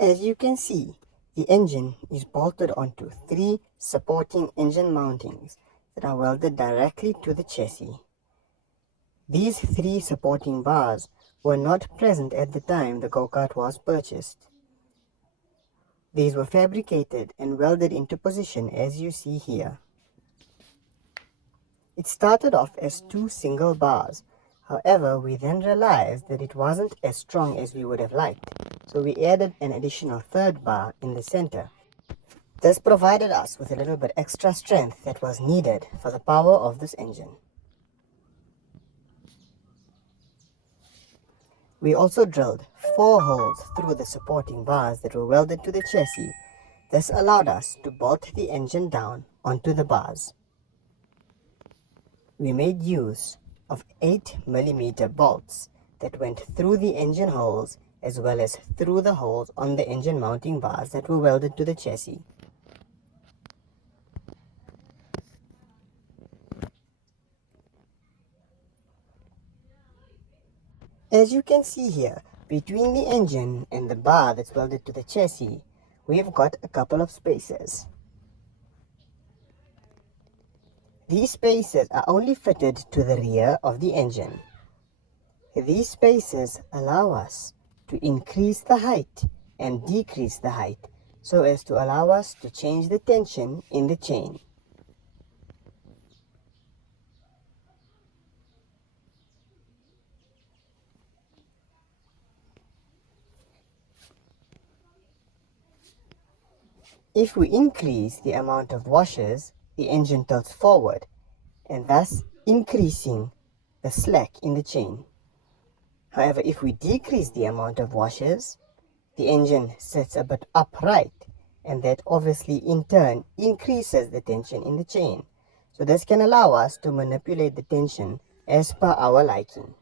As you can see, the engine is bolted onto 3 supporting engine mountings that are welded directly to the chassis. These 3 supporting bars were not present at the time the go-kart was purchased. These were fabricated and welded into position as you see here. It started off as 2 single bars. However, we then realized that it wasn't as strong as we would have liked, so we added an additional 3rd bar in the center. This provided us with a little bit extra strength that was needed for the power of this engine. We also drilled 4 holes through the supporting bars that were welded to the chassis. This allowed us to bolt the engine down onto the bars. We made use of 8mm bolts that went through the engine holes as well as through the holes on the engine mounting bars that were welded to the chassis. As you can see here, between the engine and the bar that's welded to the chassis, we've got a couple of spaces. These spaces are only fitted to the rear of the engine. These spaces allow us to increase the height and decrease the height so as to allow us to change the tension in the chain. If we increase the amount of washers, the engine tilts forward and thus increasing the slack in the chain. However, if we decrease the amount of washers, the engine sits a bit upright, and that obviously in turn increases the tension in the chain. So this can allow us to manipulate the tension as per our liking.